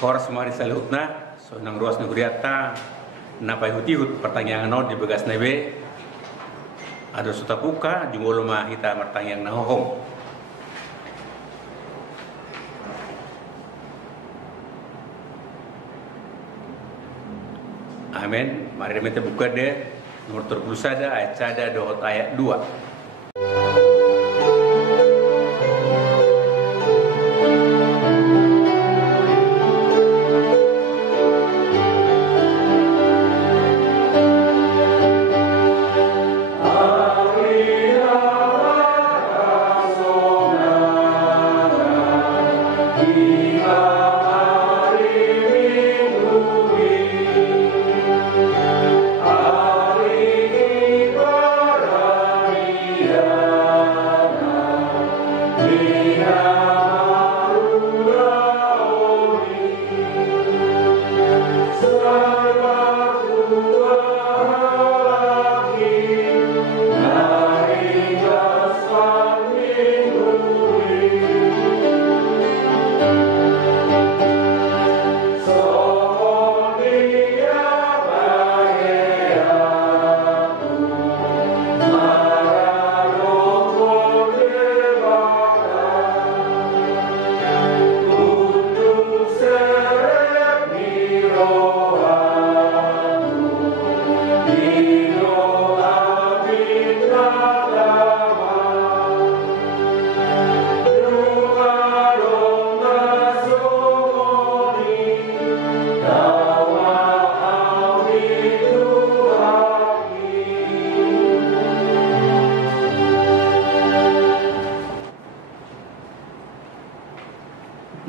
Horas mari salutna so nang ruas negeriata napai hutihut pertanyaan di begas nebe ada suta puka jungolo ma hita martanyang nahohong. Amin. Mari kita buka deh nomor terpulsada ayat cada dohot ayat 2.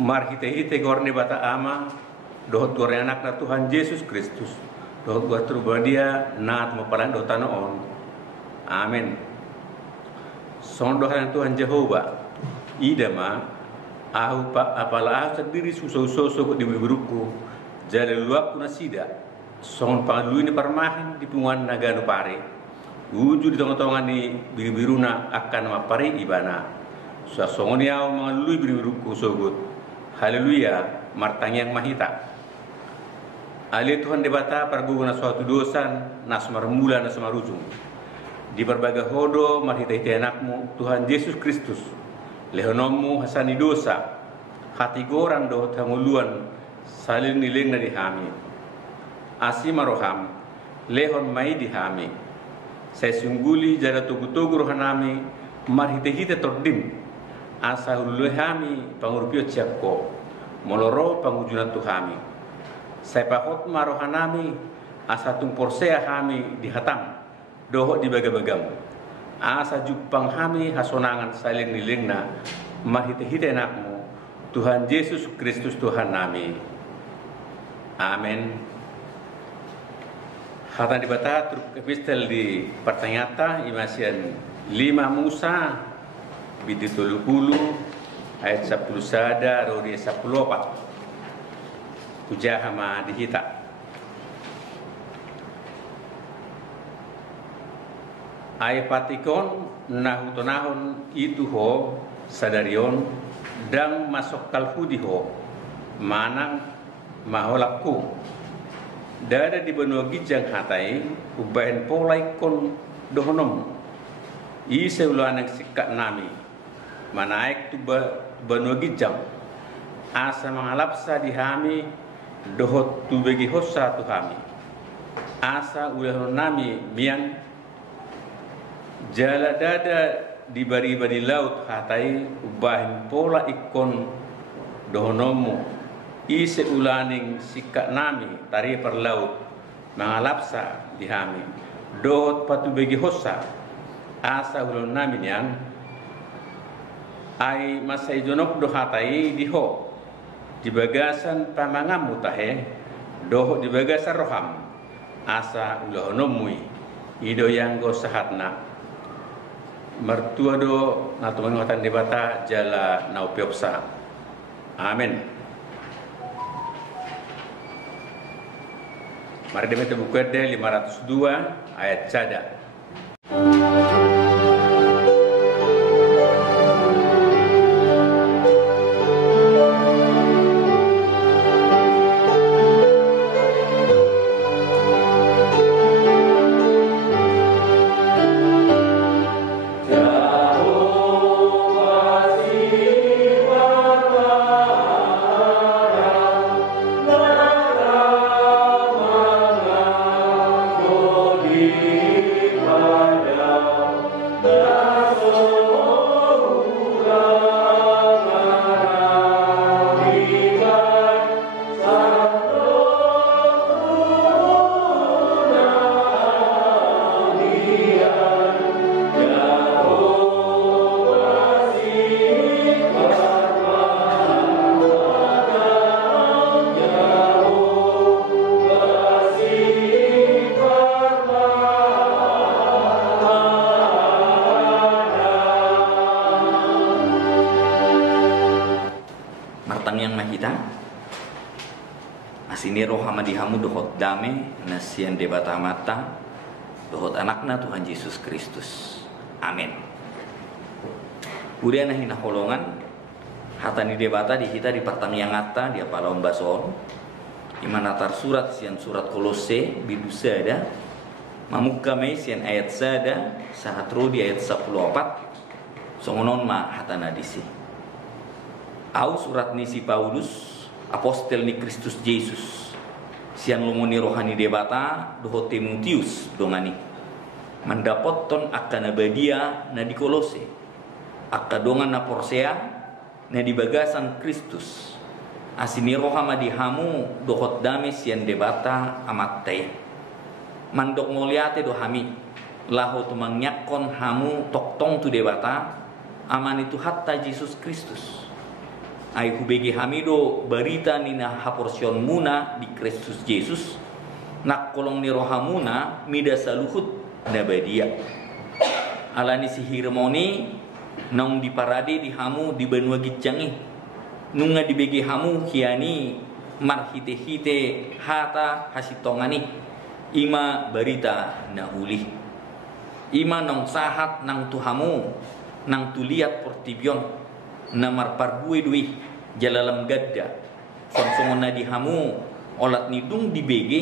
Mar hite gorne bata ama dohot gore anak na Tuhan Yesus Kristus dohot gua trubadia naat mapalan dotano on. Amin. Son dohan Tuhan Jehova idama ahu pa apala ahu sendiri suso di biruku jadi luak kuna sida son pangalui ni parmahan di punguan nagano pare uju di tonga-tonga ni biruna akan mapare ibana sa songoni au mangalui biruku sogut. Haleluya, martanyang mahita. Ali Tuhan debata perguguna suatu dosan nasmar mula nasmar ujung. Di berbagai hodo marhita-hita anakmu Tuhan Yesus Kristus. Lehonommu hasani dosa. Hati gorang doh tamuluan salin niling na dihami. Asi maroham lehon mai dihami. Saya sungguli jada tugu-tugu rohanami marhita-hita tordim. Asa hululehami pangurupio ciapko moloro pangujuna tuhami saya pakot marohanami asa tumporsea hami dihatam doho di baga-bagam asa jupang hami hasonangan salin nilingna mahite-hite enakmu Tuhan Yesus Kristus Tuhan nami. Amin. Hatan dibata truk epistel di pertanyata imasian 5 Musa Bidi 30 ayat 10 sada rodi 14 puja hama dihita ayat patikon nahutonahon itu ho sadarion dan masuk kalhudi ho manang maholakku dada di benua gijang hatai ubahin polai kon dohonom ise ulanang sikat nami manaik tu benua gijang asa mangalapsa dihami dohot tu bagi hossa tu hami asa ulahon nami mian jala dada di bari-bari laut hatai ubahin pola ikon dohonomu ise ulaning sikat nami tari per laut mangalapsa dihami dohot patu bagi hossa asa ulahon nami nian ai masai jonok dohatai diho di bagasan pamangam mutahe doho di bagasan roham asa ulohonomui ido yang go sahatna mertua do ngatuman ngatan debata jala naupiopsa. Amin. Mari kita buka deh 502 ayat cada. pertanyaan mahita asini roh hamadihamu dohot dame nasian debata mata dohot anakna Tuhan Yesus Kristus. Amin. Kemudian hina holongan hatani debata di kita di pertanyaan ngata dia palon bason imanatar surat sian surat Kolose bidu sada mamukame sian ayat sada sahatro di ayat 14 songonon ma hatana disi au surat ni si Paulus apostel ni Kristus Yesus sian lumoni rohani debata doho Timotius dongani mendapatkan akan abadia na di Kolose akadongan na Porsea na di bagasan Kristus asini rohama di hamu dohot dame sian debata amatte mandok moliate do hami laho tumangyakon hamu toktong tu debata aman itu hatta Yesus Kristus ai hubegi hamido berita nina haporsion muna di Kristus Yesus nak kolong ni rohamuna mida saluhut nabadia alani sihirmoni nong di parade di hamu di benua giccangi nunga di begi hamu kiani marhite-hite hata hasitongani ima berita na uli ima nong sahat nang tuhamu nang tuliat portibion namar parbui dui jalalam gadda sonsongon na di hamu olat nidung di bege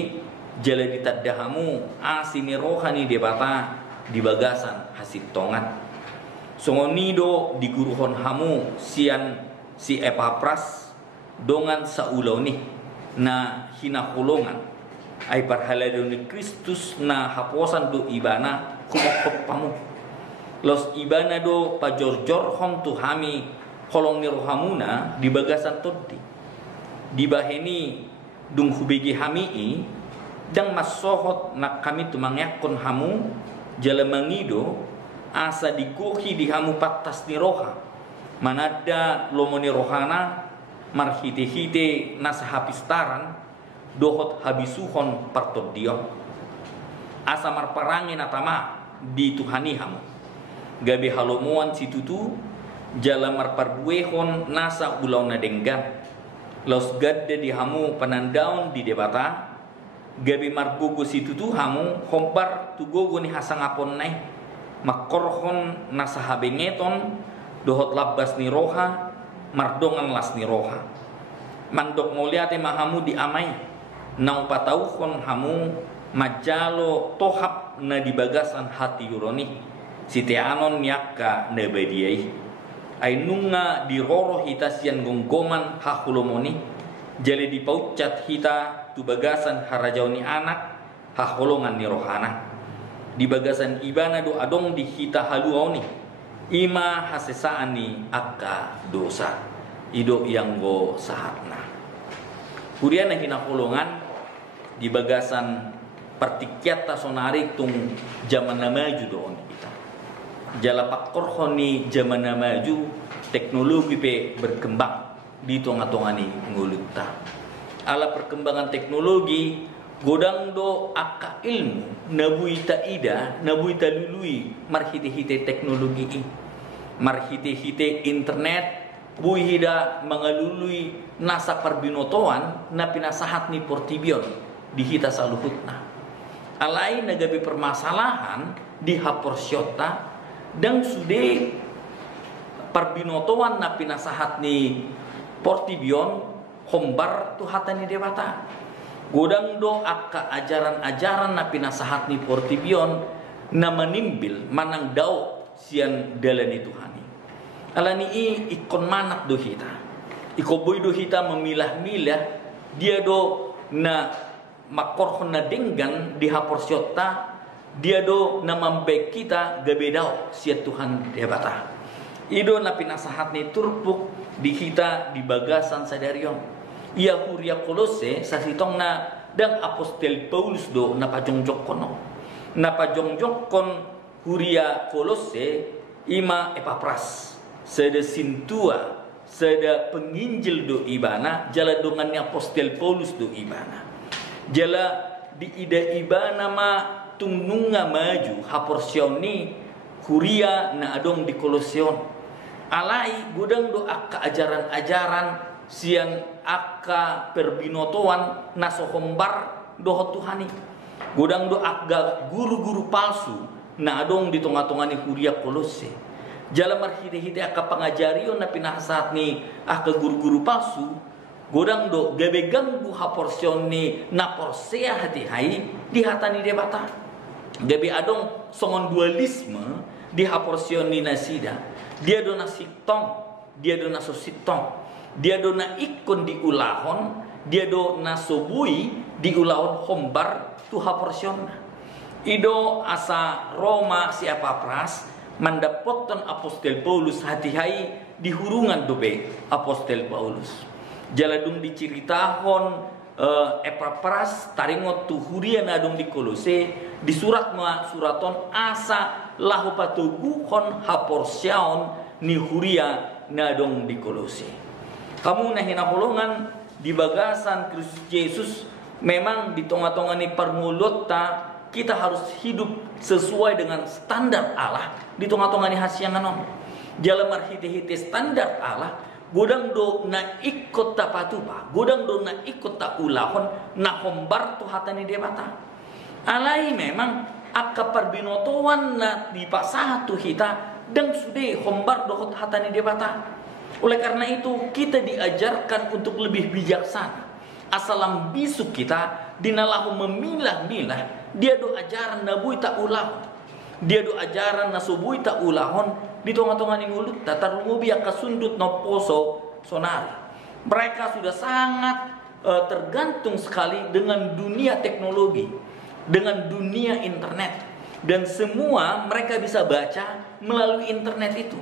jala di tadda hamu asini rohani debata di bagasan hasit tongan songonido di guruhon hamu sian si Epapras dongan sauloni na hinakulongan ay parhaladon ni Kristus na haposan do ibana kumokop pamu los ibana do pajorjorhon tu hami kolong ni rohamuna di bagasan todi di baheni dung hubegi hamii jang masohot nak kami tumangyakon hamu jalamangido asa dikuhi di hamu patas ni roha manada lomoni rohana marhite-hite nasa hapistaran dohot habisuhon partodion asa marparangin atama di tuhani hamu gabe halomuan situtu jala marparbuehon nasa ulau na denggan los gadde di hamu panandaun di debata gabi margogo situtu hamu hombar tugogo ni hasangapon nai makorhon nasa habengeton dohot labbas ni roha mardongan las ni roha mandok moliate mahamu di amai nang patauhon hamu majalo tohap na di bagasan hati yuroni siteanon yakka nebediai ay nunga di roro hita sian gonggoman hahulomoni jale di paucat hita tu bagasan harajau ni anak haholongan ni rohana di bagasan ibana do adong di hita haluoni ima hasesaan ni akka dosa ido yang go sahatna kurian na hinaholongan di bagasan partikyat tasonari tung zaman na maju doon kita jala pakorhoni zaman na maju teknologi pe berkembang di tonga-tongani ngulutta ala perkembangan teknologi godang do akka ilmu nabuita ida nabuita lului marhite-hite teknologi marhite-hite internet buihida mangalului nasa parbinotoan na pinasahat ni portibion di hita saluhutna alai nagabi permasalahan di haporsyota dan sude parbinotoan na pinasahat ni portibion hombar tu hatani debata godang do akka ajaran-ajaran na pinasahat ni portibion na manimbil manang daw sian dalani Tuhani alani ikon manak do hita ikoboy do hita memilah-milah dia do na makorhon na denggan di haporsyota dia do na mambek kita gabedaw siya Tuhan debata ido na pinasahat ni turpuk di hita di bagasan sadarion ia huria Kolose sa sitong na dang apostel Paulus do na pajongjokon huria Kolose ima Epapras sada sintua sada penginjil do ibana jala dongannya apostel Paulus do ibana jala di ida ibana ma tungnunga maju haporsion ni huria na adong di Koloseon alai gudang do akka ajaran-ajaran sian akka perbinotoan naso hombar dohot Tuhani. Godang do aga guru-guru palsu na adong di tongah-tongah ni huria Kolose. Jala marhite-hite akka pangajarion na pinahasat ni akka guru-guru palsu. Godang do gabe ganggu ha porsyon ni na porsea hati hai di hatani debata. Gabe adong songon dualisme di ha porsyon ni nasida. Dia do nasitong, dia do nasositong, dia do na ikon di ulahon, dia do nasobui di ulahon hombar tu ha porsyon. Ido asa Roma siapa pras mandapoton Apostel Paulus hati hai di hurungan dobe Apostel Paulus. Jaladung diceritahon Epapras taringot tu huria nadung di Kolose di surat suraton asa lahu patuguhon haporsyaon ni huria nadong di Kolose. Kamu nahina holongan di bagasan Kristus Yesus memang di tongah-tongah ni permulota kita harus hidup sesuai dengan standar Allah di tongah-tongah ni hasyanganon. Jalan marhite-hite standar Allah. Godang do na ikut ta patupa, godang do na ikut ta ulahon na hombar tu hatani debata. Alai memang akka perbinotoan na di pasaha tu hita dan sudah hombar dohot hatani debata. Oleh karena itu kita diajarkan untuk lebih bijaksana. Asalam bisuk kita dinalahu memilah-milah dia do ajaran nabui ta ulahon. Dia do ajaran nasubui ta ulahon di tongah-tongah ni mulut tatar lubi akka sundut no poso sonari. Mereka sudah sangat tergantung sekali dengan dunia teknologi, dengan dunia internet, dan semua mereka bisa baca melalui internet itu.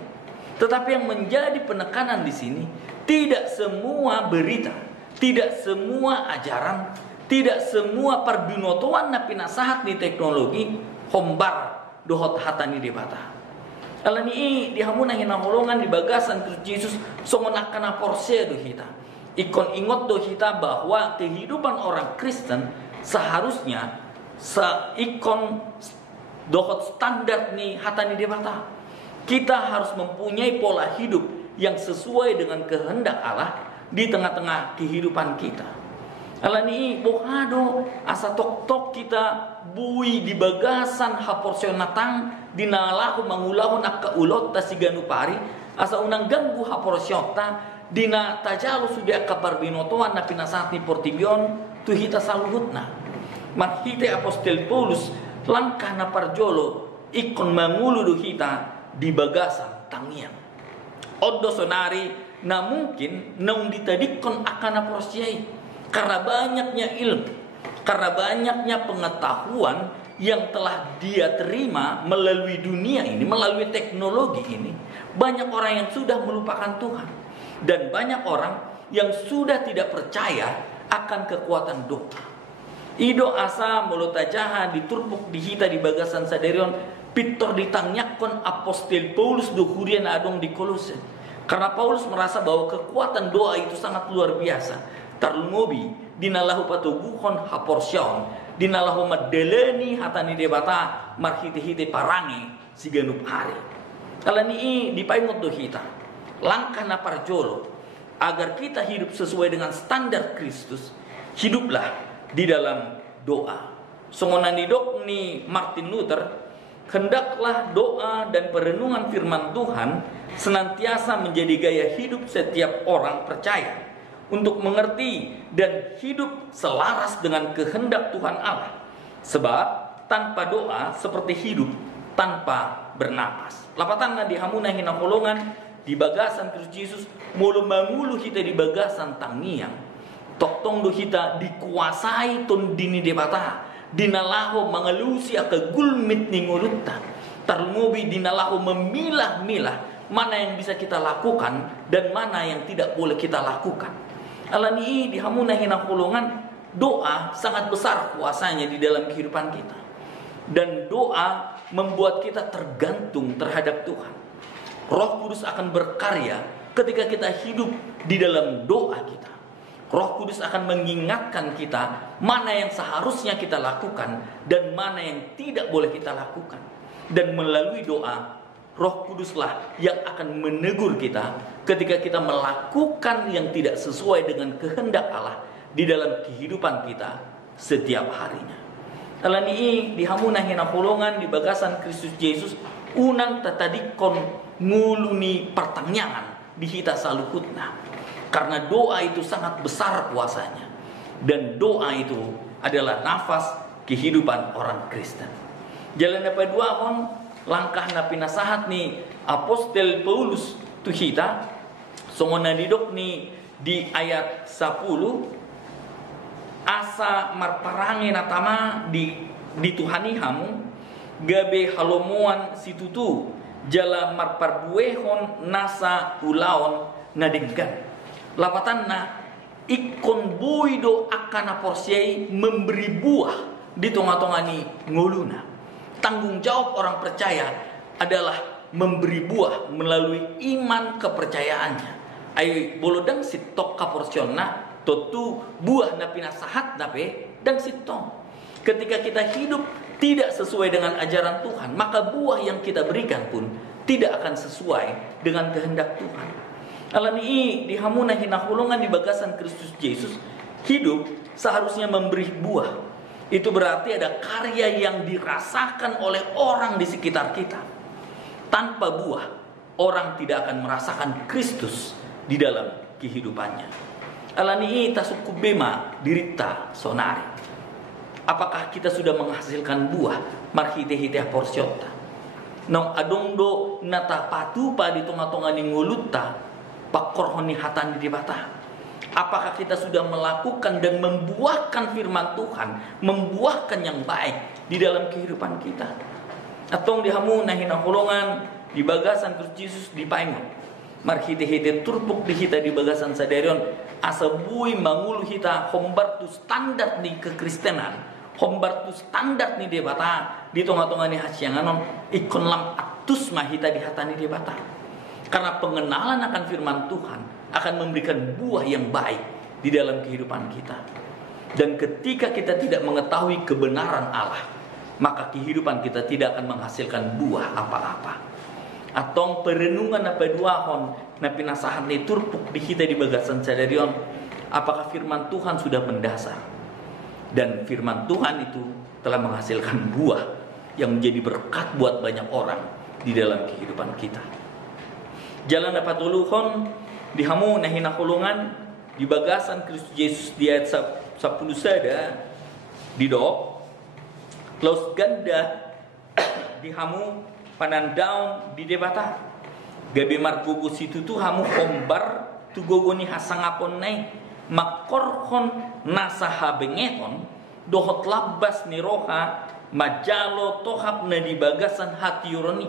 Tetapi yang menjadi penekanan di sini tidak semua berita, tidak semua ajaran, tidak semua perbinotoan na pinasahat ni teknologi hombar dohot hatani debata. Alani di hamuna hina holongan di bagasan Kristus Yesus songonakana porse do hita. Ikon ingot do hita bahwa kehidupan orang Kristen seharusnya ikon dohot standar ni hatani debata. Kita harus mempunyai pola hidup yang sesuai dengan kehendak Allah di tengah-tengah kehidupan kita. Alani bohado asa tok-tok kita bui di bagasan haporsyon natang dinalahu mangulahon akka ulot ta siganu pari asa unang ganggu haporsyon ta dina tajalo sudah akka parbinotoan na pinasat ni portibion tu hita saluhutna. Makhite Apostel Paulus langkah na parjolo ikon mangulu do hita di bagasan tangian. Oddo sonari na mungkin naung ditadikon akan aporsyai. Karena banyaknya ilmu, karena banyaknya pengetahuan yang telah dia terima melalui dunia ini, melalui teknologi ini, banyak orang yang sudah melupakan Tuhan. Dan banyak orang yang sudah tidak percaya akan kekuatan doa. Ido asa molotajaha diturpuk dihita di bagasan saderion pitor ditangyakon Apostel Paulus do hurian adong di Kolose. Karena Paulus merasa bahwa kekuatan doa itu sangat luar biasa. Tarungobi dinalahu patuguhon haporsyon dinalahu madeleni hatani debata marhite-hite parangi siganup hari. Kalani dipaingot do hita langkah na parjolo agar kita hidup sesuai dengan standar Kristus. Hiduplah di dalam doa. Songonan didok ni Martin Luther, hendaklah doa dan perenungan firman Tuhan senantiasa menjadi gaya hidup setiap orang percaya untuk mengerti dan hidup selaras dengan kehendak Tuhan Allah. Sebab tanpa doa seperti hidup tanpa bernapas. Lapatan na dihamuna hina kolongan di bagasan Kristus Yesus mulu mangulu kita di bagasan tangiang. Toktong do kita dikuasai ton dini debata. Dinalaho mangalusi aka gulmit ni ngulutta. Tarungobi dinalaho memilah-milah mana yang bisa kita lakukan dan mana yang tidak boleh kita lakukan. Alani di hamuna hina kulungan doa sangat besar kuasanya di dalam kehidupan kita. Dan doa membuat kita tergantung terhadap Tuhan. Roh Kudus akan berkarya ketika kita hidup di dalam doa kita. Roh Kudus akan mengingatkan kita mana yang seharusnya kita lakukan dan mana yang tidak boleh kita lakukan. Dan melalui doa, Roh Kuduslah yang akan menegur kita ketika kita melakukan yang tidak sesuai dengan kehendak Allah di dalam kehidupan kita setiap harinya. Alan ini dihamuna hina holongan di bagasan Kristus Yesus unang tatadikon nguluni pertanyaan di hita saluhutna. Karena doa itu sangat besar kuasanya. Dan doa itu adalah nafas kehidupan orang Kristen. Jalan apa dua on langkah na pinasahat ni Apostel Paulus tu hita songona didok ni di ayat 10 asa marparange natama di Tuhani hamu gabe halomuan situtu jala marparbuehon nasa ulaon nadenggan lapatan na ikon buido akan aporsiai memberi buah di tengah-tengah ni nguluna. Tanggung jawab orang percaya adalah memberi buah melalui iman kepercayaannya. Ay bolodang sitok kaporsiona totu buah na pinasahat nape dan sitong. Ketika kita hidup tidak sesuai dengan ajaran Tuhan, maka buah yang kita berikan pun tidak akan sesuai dengan kehendak Tuhan. Alam ini dihamuna hina hulungan di bagasan Kristus Yesus, hidup seharusnya memberi buah. Itu berarti ada karya yang dirasakan oleh orang di sekitar kita. Tanpa buah, orang tidak akan merasakan Kristus di dalam kehidupannya. Alani tasukubema dirita sonari. Apakah kita sudah menghasilkan buah? Marhite-hite porsyota. Nong adongdo nata patupa di tengah-tengah ni nguluta pakorhoni hatan di bata. Apakah kita sudah melakukan dan membuahkan firman Tuhan, membuahkan yang baik di dalam kehidupan kita? Atau dihamu nahina holongan di bagasan Kristus Yesus di paingon. Marhite-hite turpuk di hita di bagasan sadarion asabui mangulu hita hombar tu standar di kekristenan, hombar tu standar ni debata di tengah-tengah ni hasyanganon ikon lam atus mahita di hatani debata. Karena pengenalan akan firman Tuhan akan memberikan buah yang baik di dalam kehidupan kita. Dan ketika kita tidak mengetahui kebenaran Allah, maka kehidupan kita tidak akan menghasilkan buah apa-apa. Atau perenungan apa duahon na pinasahan ni turpuk di kita di bagasan sadarion, apakah firman Tuhan sudah mendasar? Dan firman Tuhan itu telah menghasilkan buah yang menjadi berkat buat banyak orang di dalam kehidupan kita. Jalan dapat tuluhon dihamu nahina kulungan di bagasan Kristus Yesus di ayat 10 sada di dok laus ganda dihamu panandaon di debata gabe margogo situ tu hamu hombar tu gogoni hasangapon nai makorhon nasaha bengeton dohot labbas ni roha majalo tohap na di bagasan hati yuroni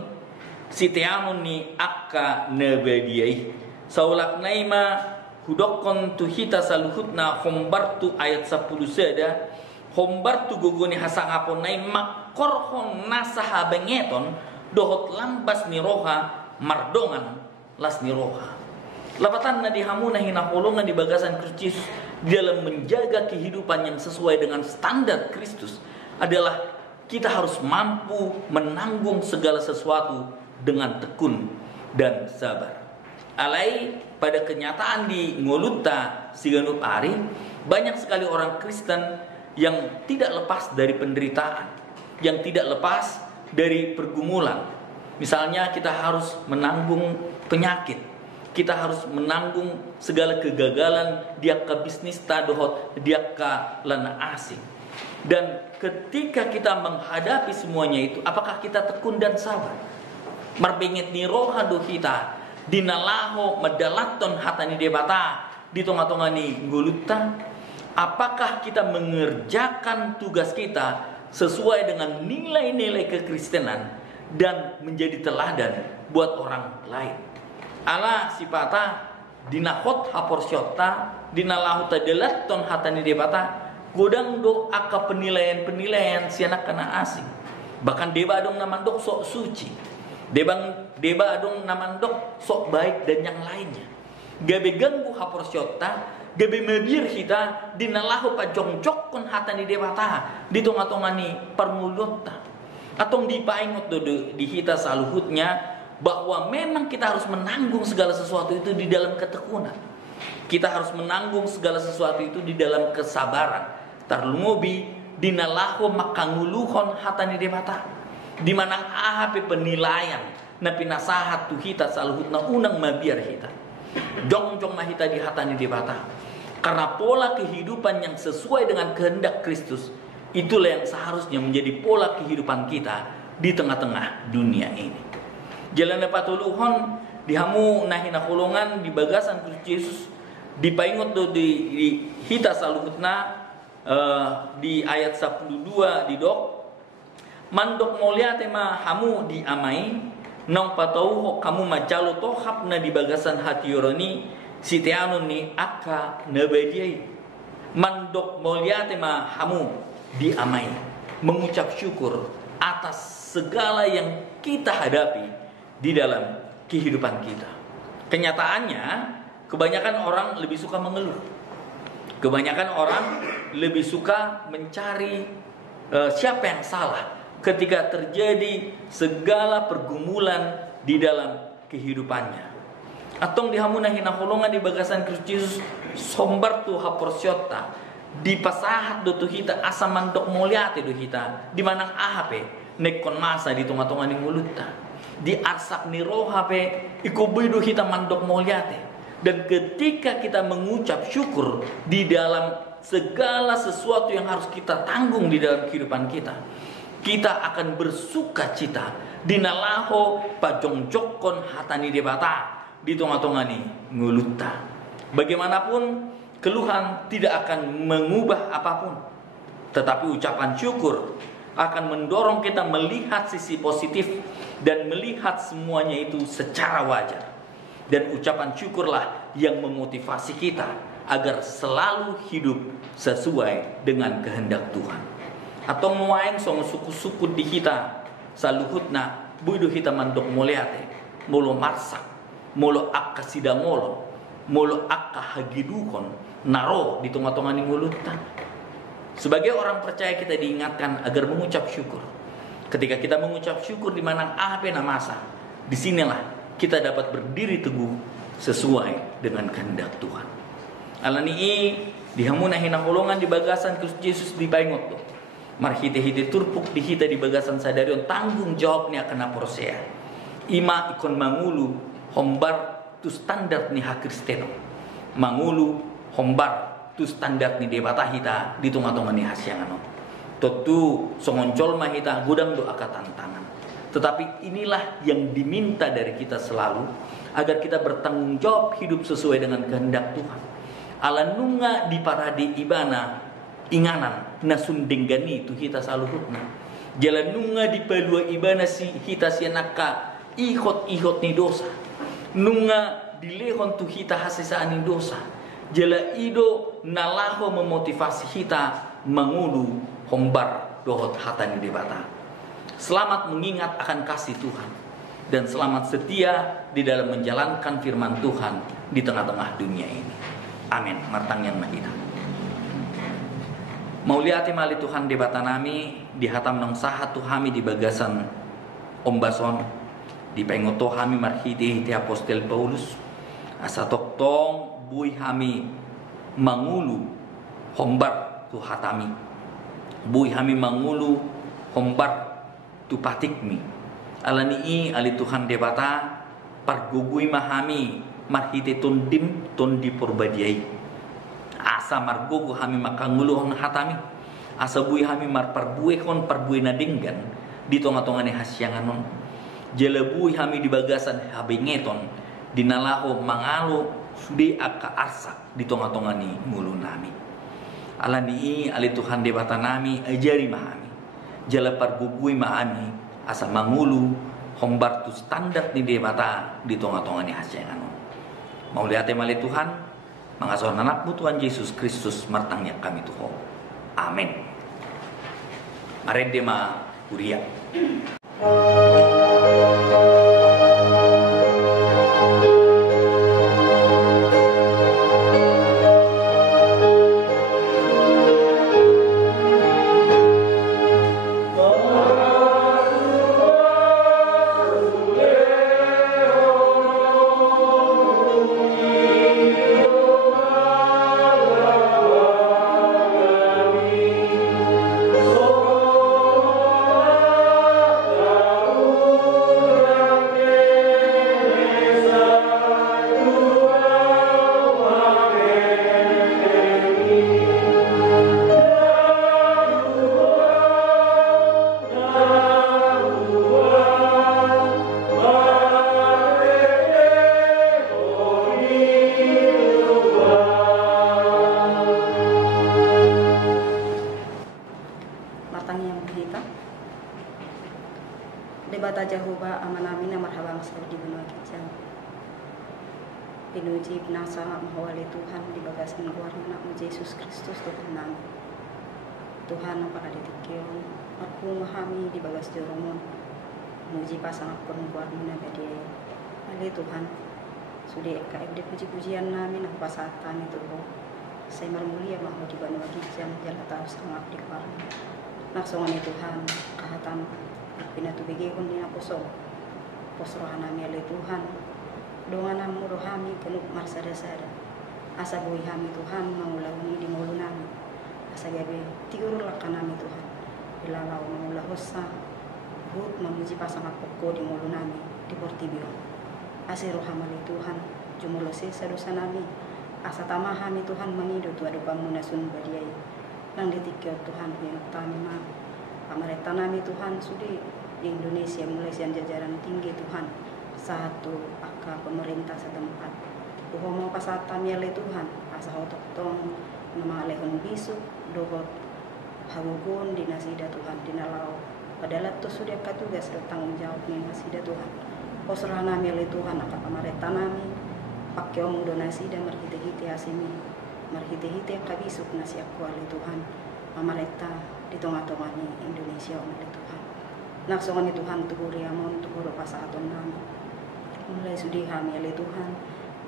siteamon ni akka nabadiai saulak naima hudokon tu hita saluhutna hombar tu ayat 10 sada hombar tu gogoni hasangapon nai makorhon nasaha bengeton dohot lambas ni roha mardongan las ni roha. Lapatan na dihamuna hina holongan di bagasan Kristus dalam menjaga kehidupan yang sesuai dengan standar Kristus adalah kita harus mampu menanggung segala sesuatu dengan tekun dan sabar. Alai pada kenyataan di Ngoluta Siganup Ari banyak sekali orang Kristen yang tidak lepas dari penderitaan, yang tidak lepas dari pergumulan. Misalnya kita harus menanggung penyakit, kita harus menanggung segala kegagalan dia ke bisnis tadohot, dia ke lana asing. Dan ketika kita menghadapi semuanya itu, apakah kita tekun dan sabar? Marbengit ni roha do kita dinalaho medalaton hatani debata di tengah-tengah ni nguluta. Apakah kita mengerjakan tugas kita sesuai dengan nilai-nilai kekristenan dan menjadi teladan buat orang lain? Ala sipata dinahot haporsyota dinalahu tadelaton hatani debata godang do aka penilaian-penilaian sianak kena asing. Bahkan deba adong namandok sok suci, deba adong namandok sok baik dan yang lainnya. Gabe ganggu haporsyota gabe mebir kita dinalahu pajongjok kon hatani debata di tengah-tengah ni permulota atau di paingot do di hita saluhutnya bahwa memang kita harus menanggung segala sesuatu itu di dalam ketekunan. Kita harus menanggung segala sesuatu itu di dalam kesabaran. Tarlungobi dinalaho makanguluhon hatani debata. Di mana ahape penilaian na pinasahat tu hita saluhut na unang mabiar hita. Jong-jong mahita di hatani debata. Karena pola kehidupan yang sesuai dengan kehendak Kristus, itulah yang seharusnya menjadi pola kehidupan kita di tengah-tengah dunia ini. Jalan patuluhon dihamu nahina kolongan di bagasan Kristus Yesus dipaingot do di hita saluhutna di ayat 12 di dok mandok moliate ma hamu di amai nong patau kamu majalo tohap na di bagasan hati yoroni sitiano ni akka nabadiai mandok moliate ma hamu di amai mengucap syukur atas segala yang kita hadapi di dalam kehidupan kita. Kenyataannya kebanyakan orang lebih suka mengeluh. Kebanyakan orang lebih suka mencari siapa yang salah ketika terjadi segala pergumulan di dalam kehidupannya. Atong dihamuna hina holongan di bagasan Kristus Yesus sombar tu haporsyota di pasahat do tu hita asa mandok moliate do hita di manang ahape nekon masa di tonga-tonga ni mulutta di arsak ni rohape ikubuy do hita mandok moliate. Dan ketika kita mengucap syukur di dalam segala sesuatu yang harus kita tanggung di dalam kehidupan kita, kita akan bersuka cita dinalaho pajongjokon hatani debata di tonga-tongani ngulutta. Bagaimanapun keluhan tidak akan mengubah apapun, tetapi ucapan syukur akan mendorong kita melihat sisi positif dan melihat semuanya itu secara wajar. Dan ucapan syukurlah yang memotivasi kita agar selalu hidup sesuai dengan kehendak Tuhan. Atau muain songo suku-suku di kita saluhutna buidu kita mandok moliate molo marsak molo akka sidamolo molo akka hagidukon naro di tengah-tengah ni muluttan. Sebagai orang percaya kita diingatkan agar mengucap syukur. Ketika kita mengucap syukur di mana apa namasa, disinilah kita dapat berdiri teguh sesuai dengan kehendak Tuhan. Alani dihamuna hina holongan di bagasan Kristus Yesus di paingot to. Marhite-hite turpuk di hita di bagasan sadarion tanggung jawabnya kena porsea. Ima ikon mangulu hombar tu standar ni hak Kristeno. Mangulu hombar tu standar ni debata hita di tengah-tengah ni hasyangan. Totu songoncol mahita gudang do aka tantangan. Tetapi inilah yang diminta dari kita selalu agar kita bertanggung jawab hidup sesuai dengan kehendak Tuhan. Alanunga di paradi ibana inganan nasundenggani itu kita saluhutna. Jalanunga di palua ibana si kita sianaka ihot ni dosa. Nunga dilehon tu kita hasisaan ni dosa. Jala ido nalaho memotivasi kita mengulu hombar dohot hatani debata. Selamat mengingat akan kasih Tuhan dan selamat setia di dalam menjalankan firman Tuhan di tengah-tengah dunia ini. Amin. Martang yang mahita. Mauliati mali Tuhan debata nami di hatam nang sahat tu hami di bagasan ombason di pengoto hami marhiti ti apostel Paulus asa toktong bui hami mangulu hombar tu hatami bui hami mangulu hombar tu patikmi alani ali Tuhan debata pargugui mahami marhite tondim tondi porbadiai asa margogu hami makanguluhon hatami asa bui hami mar parbuehon parbue nadinggan di tonga-tongane hasyanganon jelebui hami di bagasan habengeton dinalaho mangalo sude aka arsak di tonga-tongani ngulu nami alani ali Tuhan debata nami ajari mahami jala pargugui maami asa mangulu hombar tu standar ni debata di tongah-tongah ni hasyangan. Mau lihat mali Tuhan mangasuh anakmu Tuhan Yesus Kristus martangnya kami Tuhan. Amin. Arendema kuria. bata Jehovah amanami na marhabang sa di benua kijang. Pinuji pinasa mahawali Tuhan di bagasan keluar anakmu Yesus Kristus Tuhan namin. Tuhan ang pakaditikyon, aku memahami di bagas joromon, muji pasang aku keluar na badi. Ali Tuhan, sudah KFD puji-pujian namin ang pasatan itu ho. Saya marmulia mahal di benua kijang jalan tahu sangat di keluar. Naksongan Tuhan kahatan pinatubigi kun dina poso posrohan nami ali Tuhan dongan namu rohami penuh marsada-sada asa bui hami Tuhan mangulahuni di mulu nami asa gabe tiurul lakan nami Tuhan ilalau mangulah hossa hut memuji pasang apoko di mulu nami di portibio asa roham ali Tuhan jumulo sisa dosa nami asa tamahami Tuhan mengidu tu adu pamunasun badiai nang ditikyo Tuhan pinuk tami ma pamareta nami Tuhan sudi di Indonesia mulai sian jajaran tinggi Tuhan satu aka pemerintah setempat mau pasata miale Tuhan asa hotoktong nama lehon bisu dohot hagugun di nasida Tuhan di nalau padahal tu sudah katugas bertanggung jawab nih nasida Tuhan posrah nami miale Tuhan aka pamareta nami pakai omong donasi dan merhiti-hiti asimi marhiti-hiti yang kabisuk nasi aku ali Tuhan pamareta di tengah-tengah Indonesia oleh Tuhan naksongan Tuhan tuhuri amon tuhuri pasaton nami mulai sudi kami ali Tuhan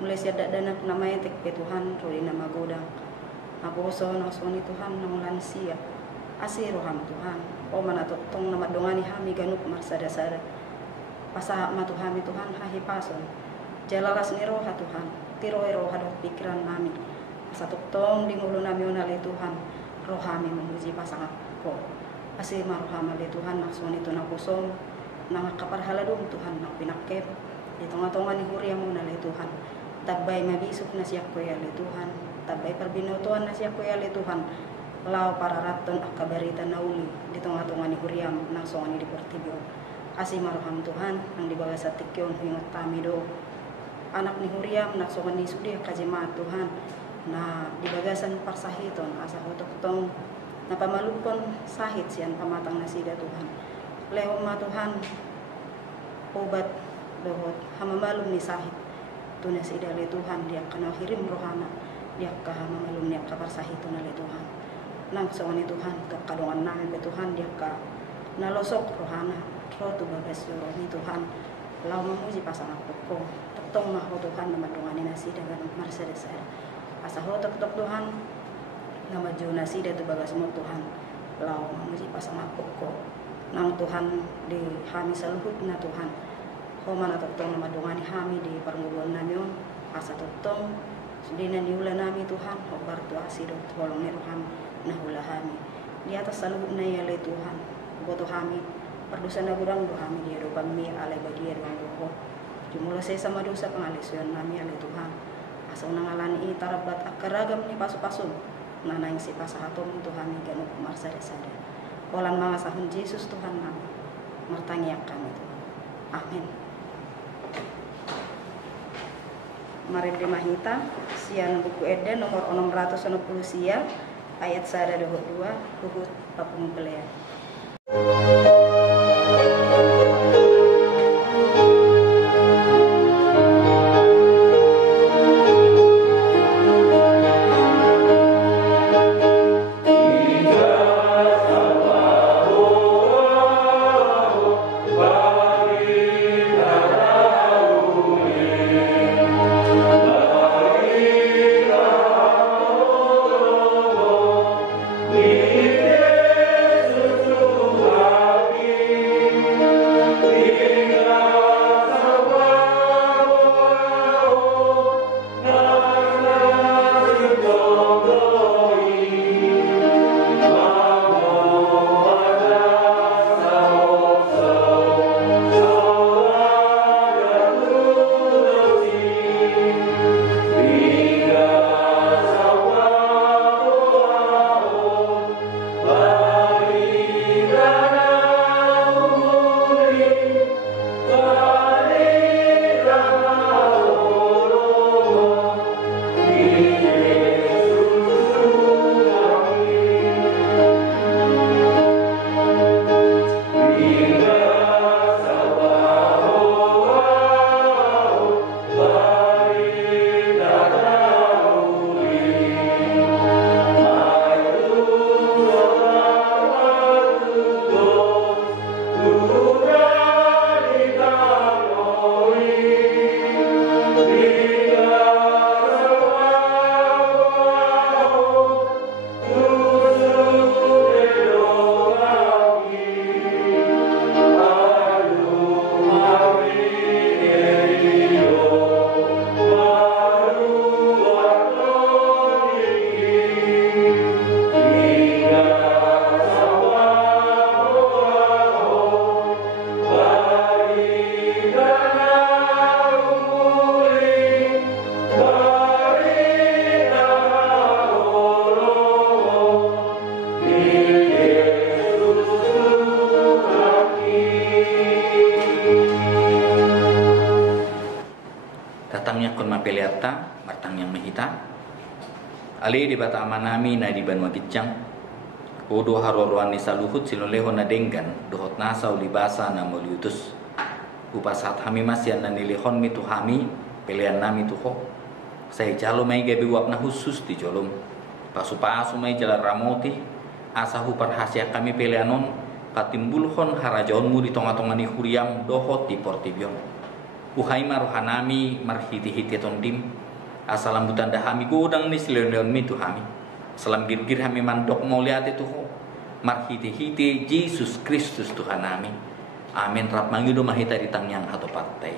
mulai siadak dana namanya tek Tuhan roli nama godang aposo naksongan Tuhan nang lansia asih roham Tuhan o mana tong nama dongani kami ganuk marsada-sada pasaha ma Tuhan hahi pason jalalas ni roha Tuhan tiroi roha do pikiran nami satu tong di ngulu nami onali Tuhan rohami memuji pasangan ko asih maroham ali Tuhan naksuan itu nakusom nang kaparhaladum Tuhan nak pinakep di tengah-tengah ni huri yang onali Tuhan tabay mabisuk na siya ko ali Tuhan tabay perbinotoan na siya ko ali Tuhan lau para raton akabarita nauli di tengah-tengah ni huri yang naksuan di portibio asih maroham Tuhan ang dibawa sa tikyon hingot tamido anak ni huriam naksuan ni sudi kajemaat Tuhan na di bagasan parsahiton asa hotoktong na pamalupon sahit siyan pamatang nasida Tuhan lehom ma Tuhan obat dohot hamamalum ni sahit tunas idali Tuhan dia kana hirim rohana dia ka hamamalum ni ka parsahiton ali Tuhan nang sawani Tuhan kadongan namin be Tuhan dia ka nalosok rohana ro tu bagas ni Tuhan lau memuji pasang aku tong mah Tuhan namadungani nasida gan marsada-sada asa hotok Tuhan nama jonasi da tu bagas mo Tuhan lau memuji pasang aku nang Tuhan di hami saluhut na Tuhan ho mana tong namadungani hami di parngulon namion asa tong sudina niula nami Tuhan ho bartu asido tolong ni roham nahula hami di atas saluhut na yale Tuhan boto hami perdosa na gurang do hami dia do kami alay bagia do ho jumula saya sama dosa pengalisuan nami ali Tuhan asal nangalani tarabat akaragam ni pasu-pasun nana yang si pasahatom Tuhan ganuk marsada-sada walan mga sahun Yesus Tuhan nami martangiak kami amin. Mari mahita sian buku Eden nomor 660 sia ayat 1 huhut papung pelea. We Ale di bata amanami na di banwa gicang. Odo harorwani saluhut siloleho na denggan dohot nasa ulibasa na moliutus. Upasat hami masyan na nilihon mi tuhami pilihan nami tuho. Saya jalo may gabi wap na khusus di jolom. Pasu-pasu may jalan ramoti asa hupar hasya kami pilihanon katimbulhon harajaonmu di tonga-tongani huriam dohot di portibion. Uhai maruhanami marhiti-hiti tondim asalam butan dahami godang ni sileon mi tuhami. Salam gir-gir hami mandok mau lihat itu ho. Marhiti-hiti Yesus Kristus Tuhan nami. Amin. Rap mangido mahita di tangyang hato patay.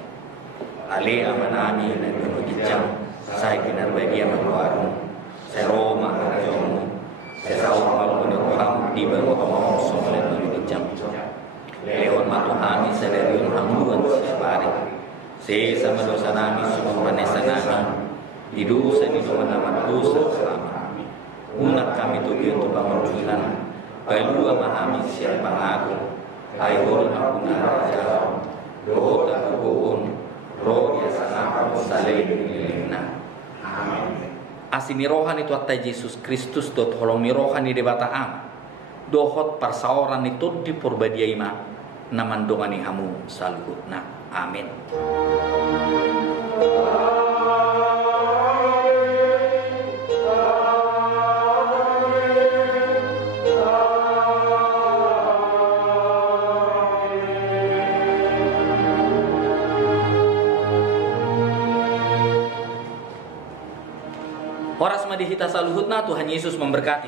Ale amanami na duno gijang. Saya kinarbadia magwarong. Saya Roma harajomu. Saya rawa malunod ham di bago tomong somalit duno gijang. Leon matuhami sa derion hamuan siya pare. Saya sama dosa nami sumupanesa nami. Di dosa di duman dosa selama. Unak kami tugi untuk bangun bulan. Kedua mahami siya pangagung. Hai guru aku naraja. Doa terkuun. Roh ya sangat saleh dilina. Amin. Asini rohani tu atta Yesus Kristus dot holong mi rohani debata am. Dohot parsaoran itu di purbadia ima namandongani hamu salutna. Amin. Horas madihita saluhutna Tuhan Yesus memberkati.